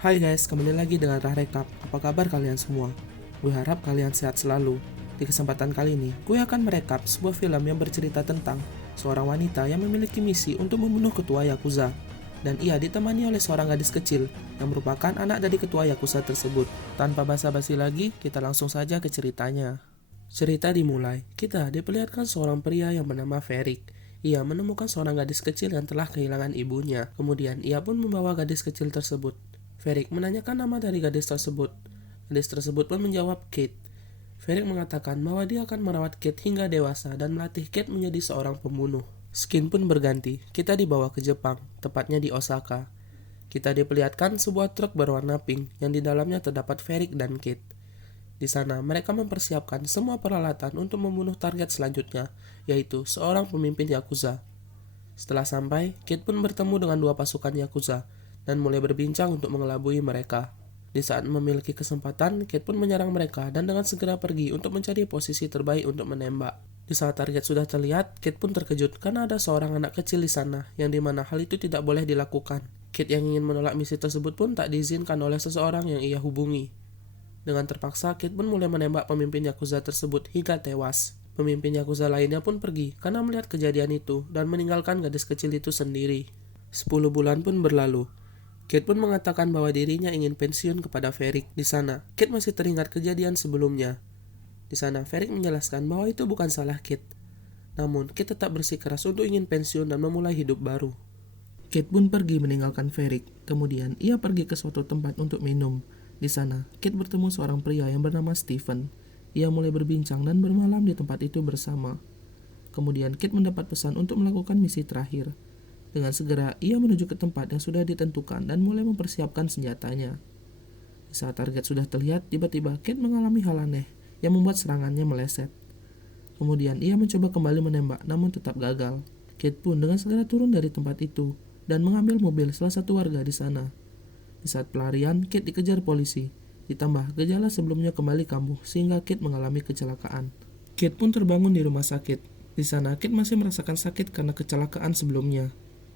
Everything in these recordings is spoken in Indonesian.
Hai guys, kembali lagi dengan Rah Rekap. Apa kabar kalian semua? Gue harap kalian sehat selalu. Di kesempatan kali ini, gue akan merekap sebuah film yang bercerita tentang seorang wanita yang memiliki misi untuk membunuh ketua Yakuza. Dan ia ditemani oleh seorang gadis kecil yang merupakan anak dari ketua Yakuza tersebut. Tanpa basa-basi lagi, kita langsung saja ke ceritanya. Cerita dimulai, kita diperlihatkan seorang pria yang bernama Ferik. Ia menemukan seorang gadis kecil yang telah kehilangan ibunya. Kemudian ia pun membawa gadis kecil tersebut. Ferik menanyakan nama dari gadis tersebut. Gadis tersebut pun menjawab Kate. Ferik mengatakan bahwa dia akan merawat Kate hingga dewasa dan melatih Kate menjadi seorang pembunuh. Skin pun berganti. Kita dibawa ke Jepang, tepatnya di Osaka. Kita diperlihatkan sebuah truk berwarna pink yang di dalamnya terdapat Ferik dan Kate. Di sana, mereka mempersiapkan semua peralatan untuk membunuh target selanjutnya, yaitu seorang pemimpin Yakuza. Setelah sampai, Kate pun bertemu dengan dua pasukan Yakuza dan mulai berbincang untuk mengelabui mereka. Di saat memiliki kesempatan, Kate pun menyerang mereka dan dengan segera pergi untuk mencari posisi terbaik untuk menembak. Di saat target sudah terlihat, Kate pun terkejut karena ada seorang anak kecil di sana, yang dimana hal itu tidak boleh dilakukan. Kate yang ingin menolak misi tersebut pun tak diizinkan oleh seseorang yang ia hubungi. Dengan terpaksa, Kate pun mulai menembak pemimpin Yakuza tersebut hingga tewas. Pemimpin Yakuza lainnya pun pergi karena melihat kejadian itu dan meninggalkan gadis kecil itu sendiri. 10 bulan pun berlalu. Kate pun mengatakan bahwa dirinya ingin pensiun kepada Ferik. Di sana, Kate masih teringat kejadian sebelumnya. Di sana, Ferik menjelaskan bahwa itu bukan salah Kate. Namun, Kate tetap bersikeras untuk ingin pensiun dan memulai hidup baru. Kate pun pergi meninggalkan Ferik. Kemudian, ia pergi ke suatu tempat untuk minum. Di sana, Kate bertemu seorang pria yang bernama Stephen. Ia mulai berbincang dan bermalam di tempat itu bersama. Kemudian, Kate mendapat pesan untuk melakukan misi terakhir. Dengan segera, ia menuju ke tempat yang sudah ditentukan dan mulai mempersiapkan senjatanya. Di saat target sudah terlihat, tiba-tiba Kate mengalami hal aneh yang membuat serangannya meleset. Kemudian, ia mencoba kembali menembak namun tetap gagal. Kate pun dengan segera turun dari tempat itu dan mengambil mobil salah satu warga di sana. Di saat pelarian, Kate dikejar polisi. Ditambah gejala sebelumnya kembali kambuh sehingga Kate mengalami kecelakaan. Kate pun terbangun di rumah sakit. Di sana, Kate masih merasakan sakit karena kecelakaan sebelumnya.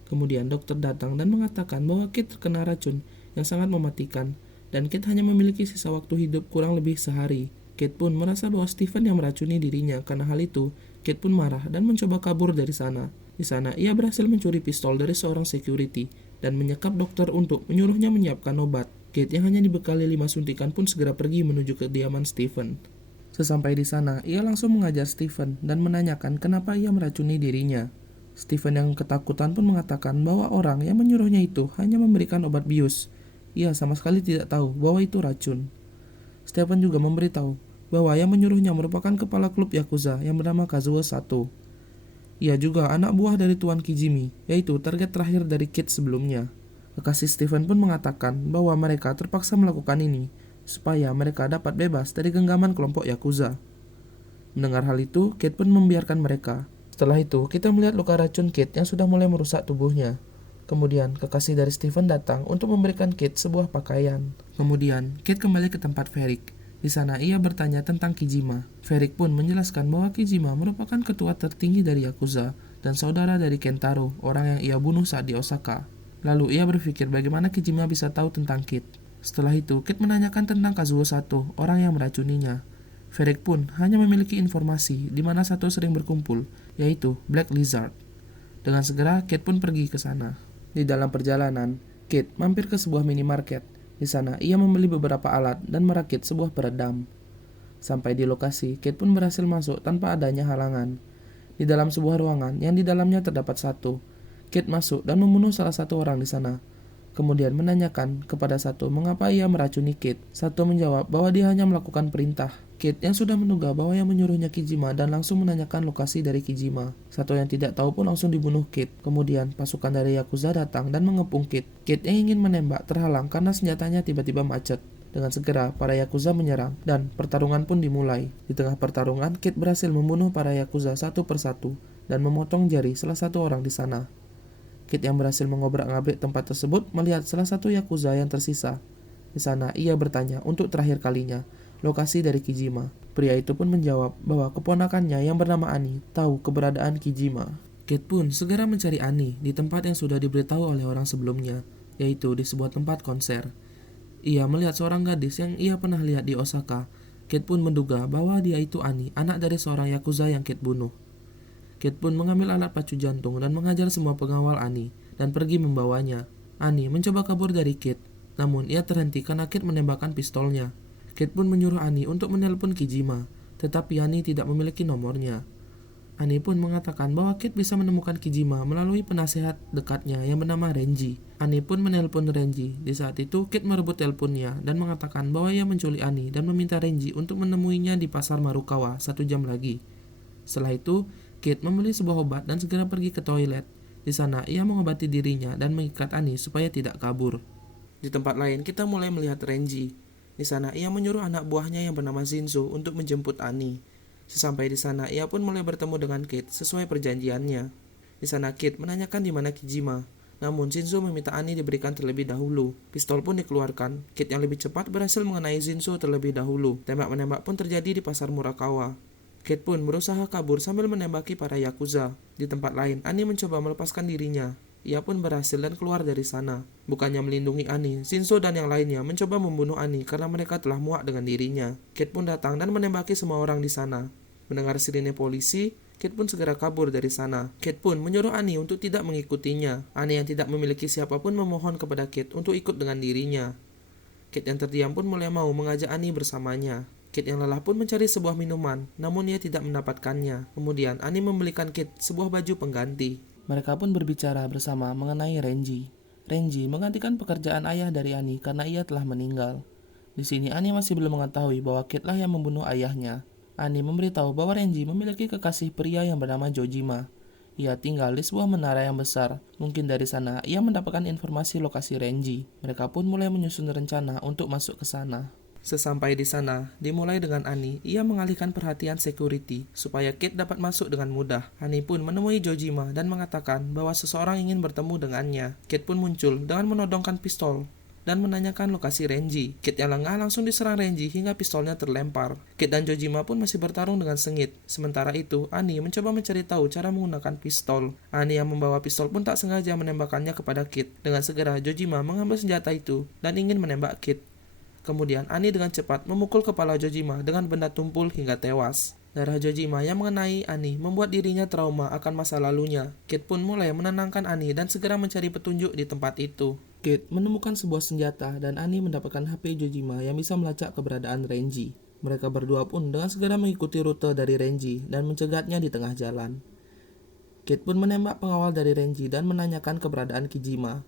Kemudian dokter datang dan mengatakan bahwa Kate terkena racun yang sangat mematikan dan Kate hanya memiliki sisa waktu hidup kurang lebih sehari. Kate pun merasa bahwa Stephen yang meracuni dirinya. Karena hal itu, Kate pun marah dan mencoba kabur dari sana. Di sana, ia berhasil mencuri pistol dari seorang security dan menyekap dokter untuk menyuruhnya menyiapkan obat. Kate yang hanya dibekali 5 suntikan pun segera pergi menuju ke kediaman Stephen. Sesampai di sana, ia langsung mengajar Stephen dan menanyakan kenapa ia meracuni dirinya. Stephen yang ketakutan pun mengatakan bahwa orang yang menyuruhnya itu hanya memberikan obat bius. Ia sama sekali tidak tahu bahwa itu racun. Stephen juga memberitahu bahwa yang menyuruhnya merupakan kepala klub Yakuza yang bernama Kazuo Sato. Ia juga anak buah dari Tuan Kijimi, yaitu target terakhir dari Kate sebelumnya. Kekasih Stephen pun mengatakan bahwa mereka terpaksa melakukan ini supaya mereka dapat bebas dari genggaman kelompok Yakuza. Mendengar hal itu, Kate pun membiarkan mereka. Setelah itu, kita melihat luka racun Kate yang sudah mulai merusak tubuhnya. Kemudian, kekasih dari Stephen datang untuk memberikan Kate sebuah pakaian. Kemudian, Kate kembali ke tempat Ferik. Di sana, ia bertanya tentang Kijima. Ferik pun menjelaskan bahwa Kijima merupakan ketua tertinggi dari Yakuza dan saudara dari Kentaro, orang yang ia bunuh saat di Osaka. Lalu, ia berpikir bagaimana Kijima bisa tahu tentang Kate. Setelah itu, Kate menanyakan tentang Kazuo Sato, orang yang meracuninya. Ferik pun hanya memiliki informasi di mana Sato sering berkumpul, yaitu Black Lizard. Dengan segera, Kate pun pergi ke sana. Di dalam perjalanan, Kate mampir ke sebuah minimarket. Di sana, ia membeli beberapa alat dan merakit sebuah peredam. Sampai di lokasi, Kate pun berhasil masuk tanpa adanya halangan. Di dalam sebuah ruangan yang di dalamnya terdapat Sato, Kate masuk dan membunuh salah satu orang di sana. Kemudian menanyakan kepada Sato mengapa ia meracuni Kate. Sato menjawab bahwa dia hanya melakukan perintah. Kate yang sudah menduga bahwa yang menyuruhnya Kijima dan langsung menanyakan lokasi dari Kijima. Sato yang tidak tahu pun langsung dibunuh Kate. Kemudian pasukan dari Yakuza datang dan mengepung Kate. Kate yang ingin menembak terhalang karena senjatanya tiba-tiba macet. Dengan segera, para Yakuza menyerang dan pertarungan pun dimulai. Di tengah pertarungan, Kate berhasil membunuh para Yakuza satu persatu dan memotong jari salah satu orang di sana. Kate yang berhasil mengobrak-ngabrik tempat tersebut melihat salah satu Yakuza yang tersisa. Di sana, ia bertanya untuk terakhir kalinya lokasi dari Kijima. Pria itu pun menjawab bahwa keponakannya yang bernama Ani tahu keberadaan Kijima. Kate pun segera mencari Ani di tempat yang sudah diberitahu oleh orang sebelumnya, yaitu di sebuah tempat konser. Ia melihat seorang gadis yang ia pernah lihat di Osaka. Kate pun menduga bahwa dia itu Annie, anak dari seorang yakuza yang Kate bunuh. Kate pun mengambil alat pacu jantung dan mengajar semua pengawal Annie dan pergi membawanya. Annie mencoba kabur dari Kate, namun ia terhenti karena Kate menembakkan pistolnya. Kate pun menyuruh Annie untuk menelpon Kijima, tetapi Annie tidak memiliki nomornya. Annie pun mengatakan bahwa Kate bisa menemukan Kijima melalui penasehat dekatnya yang bernama Renji. Annie pun menelpon Renji. Di saat itu, Kate merebut teleponnya dan mengatakan bahwa ia menculik Annie dan meminta Renji untuk menemuinya di pasar Marukawa 1 jam lagi. Setelah itu, Kate membeli sebuah obat dan segera pergi ke toilet. Di sana, ia mengobati dirinya dan mengikat Annie supaya tidak kabur. Di tempat lain, kita mulai melihat Renji. Di sana, ia menyuruh anak buahnya yang bernama Shinzo untuk menjemput Annie. Sesampai di sana, ia pun mulai bertemu dengan Kate sesuai perjanjiannya. Di sana, Kate menanyakan di mana Kijima. Namun, Shinzo meminta Annie diberikan terlebih dahulu. Pistol pun dikeluarkan. Kate yang lebih cepat berhasil mengenai Shinzo terlebih dahulu. Tembak-menembak pun terjadi di pasar Murakawa. Kate pun berusaha kabur sambil menembaki para yakuza. Di tempat lain, Annie mencoba melepaskan dirinya. Ia pun berhasil dan keluar dari sana. Bukannya melindungi Annie, Shinzo dan yang lainnya mencoba membunuh Annie karena mereka telah muak dengan dirinya. Kate pun datang dan menembaki semua orang di sana. Mendengar sirine polisi, Kate pun segera kabur dari sana. Kate pun menyuruh Annie untuk tidak mengikutinya. Annie yang tidak memiliki siapapun memohon kepada Kate untuk ikut dengan dirinya. Kate yang terdiam pun mulai mau mengajak Annie bersamanya. Kate yang lelah pun mencari sebuah minuman, namun ia tidak mendapatkannya. Kemudian Annie membelikan Kate sebuah baju pengganti. Mereka pun berbicara bersama mengenai Renji. Renji menggantikan pekerjaan ayah dari Annie karena ia telah meninggal. Di sini Annie masih belum mengetahui bahwa Kate lah yang membunuh ayahnya. Annie memberitahu bahwa Renji memiliki kekasih pria yang bernama Jojima. Ia tinggal di sebuah menara yang besar. Mungkin dari sana ia mendapatkan informasi lokasi Renji. Mereka pun mulai menyusun rencana untuk masuk ke sana. Sesampai di sana, dimulai dengan Annie, ia mengalihkan perhatian security supaya Kate dapat masuk dengan mudah. Annie pun menemui Jojima dan mengatakan bahwa seseorang ingin bertemu dengannya. Kate pun muncul dengan menodongkan pistol dan menanyakan lokasi Renji. Kate yang lengah langsung diserang Renji hingga pistolnya terlempar. Kate dan Jojima pun masih bertarung dengan sengit. Sementara itu, Annie mencoba mencari tahu cara menggunakan pistol. Annie yang membawa pistol pun tak sengaja menembakkannya kepada Kate. Dengan segera, Jojima mengambil senjata itu dan ingin menembak Kate. Kemudian Annie dengan cepat memukul kepala Jojima dengan benda tumpul hingga tewas. Darah Jojima yang mengenai Annie membuat dirinya trauma akan masa lalunya. Kate pun mulai menenangkan Annie dan segera mencari petunjuk di tempat itu. Kate menemukan sebuah senjata dan Annie mendapatkan HP Jojima yang bisa melacak keberadaan Renji. Mereka berdua pun dengan segera mengikuti rute dari Renji dan mencegatnya di tengah jalan. Kate pun menembak pengawal dari Renji dan menanyakan keberadaan Kijima.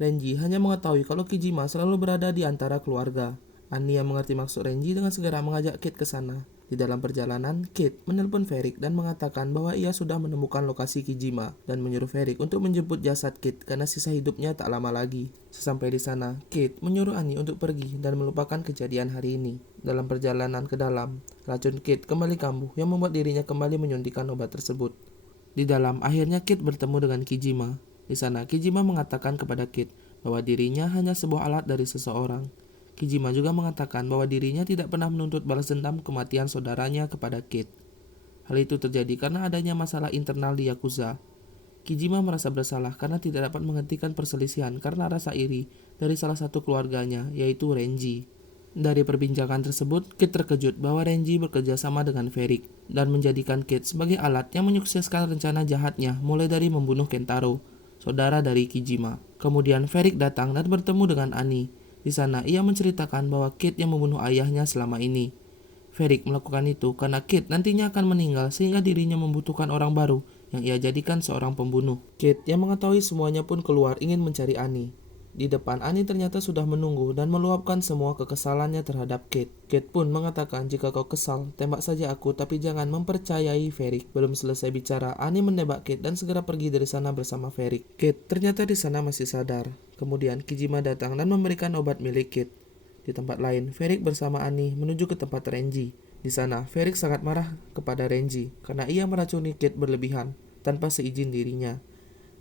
Renji hanya mengetahui kalau Kijima selalu berada di antara keluarga. Annie yang mengerti maksud Renji dengan segera mengajak Kate ke sana. Di dalam perjalanan, Kate menelpon Ferik dan mengatakan bahwa ia sudah menemukan lokasi Kijima dan menyuruh Ferik untuk menjemput jasad Kate karena sisa hidupnya tak lama lagi. Sesampai di sana, Kate menyuruh Annie untuk pergi dan melupakan kejadian hari ini. Dalam perjalanan ke dalam, racun Kate kembali kambuh yang membuat dirinya kembali menyuntikkan obat tersebut. Di dalam, akhirnya Kate bertemu dengan Kijima. Di sana, Kijima mengatakan kepada Kate bahwa dirinya hanya sebuah alat dari seseorang. Kijima juga mengatakan bahwa dirinya tidak pernah menuntut balas dendam kematian saudaranya kepada Kate. Hal itu terjadi karena adanya masalah internal di Yakuza. Kijima merasa bersalah karena tidak dapat menghentikan perselisihan karena rasa iri dari salah satu keluarganya, yaitu Renji. Dari perbincangan tersebut, Kate terkejut bahwa Renji bekerja sama dengan Ferik dan menjadikan Kate sebagai alat yang menyukseskan rencana jahatnya mulai dari membunuh Kentaro, saudara dari Kijima. Kemudian Ferik datang dan bertemu dengan Annie. Di sana ia menceritakan bahwa Kate yang membunuh ayahnya selama ini. Ferik melakukan itu karena Kate nantinya akan meninggal sehingga dirinya membutuhkan orang baru yang ia jadikan seorang pembunuh. Kate yang mengetahui semuanya pun keluar ingin mencari Annie. Di depan, Annie ternyata sudah menunggu dan meluapkan semua kekesalannya terhadap Kate. Kate pun mengatakan, jika kau kesal, tembak saja aku tapi jangan mempercayai Ferik. Belum selesai bicara, Annie menembak Kate dan segera pergi dari sana bersama Ferik. Kate ternyata di sana masih sadar. Kemudian Kijima datang dan memberikan obat milik Kate. Di tempat lain, Ferik bersama Annie menuju ke tempat Renji. Di sana, Ferik sangat marah kepada Renji karena ia meracuni Kate berlebihan tanpa seizin dirinya.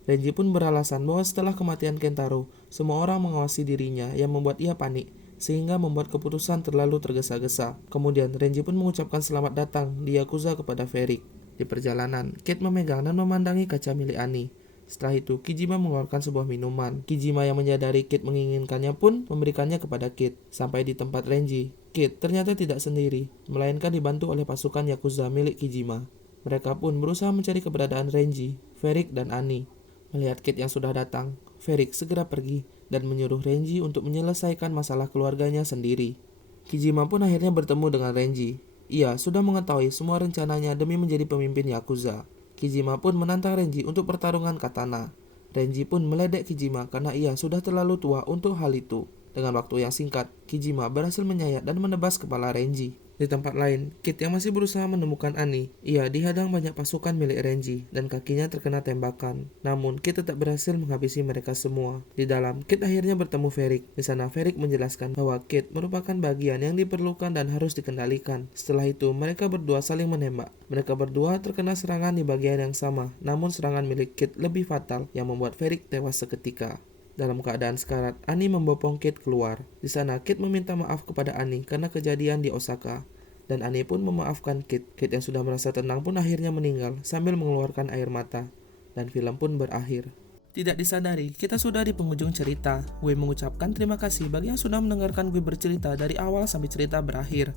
Renji pun beralasan bahwa setelah kematian Kentaro, semua orang mengawasi dirinya yang membuat ia panik, sehingga membuat keputusan terlalu tergesa-gesa. Kemudian Renji pun mengucapkan selamat datang di Yakuza kepada Ferik. Di perjalanan, Kate memegang dan memandangi kaca milik Annie. Setelah itu, Kijima mengeluarkan sebuah minuman. Kijima yang menyadari Kid menginginkannya pun memberikannya kepada Kid. Sampai di tempat Renji, Kid ternyata tidak sendiri, melainkan dibantu oleh pasukan Yakuza milik Kijima. Mereka pun berusaha mencari keberadaan Renji, Ferik, dan Annie. Melihat Kid yang sudah datang, Ferik segera pergi dan menyuruh Renji untuk menyelesaikan masalah keluarganya sendiri. Kijima pun akhirnya bertemu dengan Renji. Ia sudah mengetahui semua rencananya demi menjadi pemimpin Yakuza. Kijima pun menantang Renji untuk pertarungan katana. Renji pun meledek Kijima karena ia sudah terlalu tua untuk hal itu. Dengan waktu yang singkat, Kijima berhasil menyayat dan menebas kepala Renji. Di tempat lain, Kid yang masih berusaha menemukan Annie. Ia dihadang banyak pasukan milik Renji dan kakinya terkena tembakan. Namun, Kid tetap berhasil menghabisi mereka semua. Di dalam, Kid akhirnya bertemu Ferik. Di sana, Ferik menjelaskan bahwa Kid merupakan bagian yang diperlukan dan harus dikendalikan. Setelah itu, mereka berdua saling menembak. Mereka berdua terkena serangan di bagian yang sama, namun serangan milik Kid lebih fatal yang membuat Ferik tewas seketika. Dalam keadaan sekarat, Annie membopong Kid keluar. Di sana, Kid meminta maaf kepada Annie karena kejadian di Osaka. Dan Annie pun memaafkan Kid. Kid yang sudah merasa tenang pun akhirnya meninggal sambil mengeluarkan air mata. Dan film pun berakhir. Tidak disadari, kita sudah di penghujung cerita. Gue mengucapkan terima kasih bagi yang sudah mendengarkan gue bercerita dari awal sampai cerita berakhir.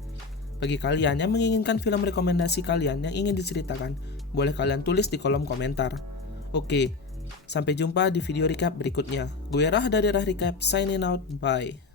Bagi kalian yang menginginkan film rekomendasi kalian yang ingin diceritakan, boleh kalian tulis di kolom komentar. Oke. Sampai jumpa di video recap berikutnya. Gue Rah dari Rah Recap, signing out, bye.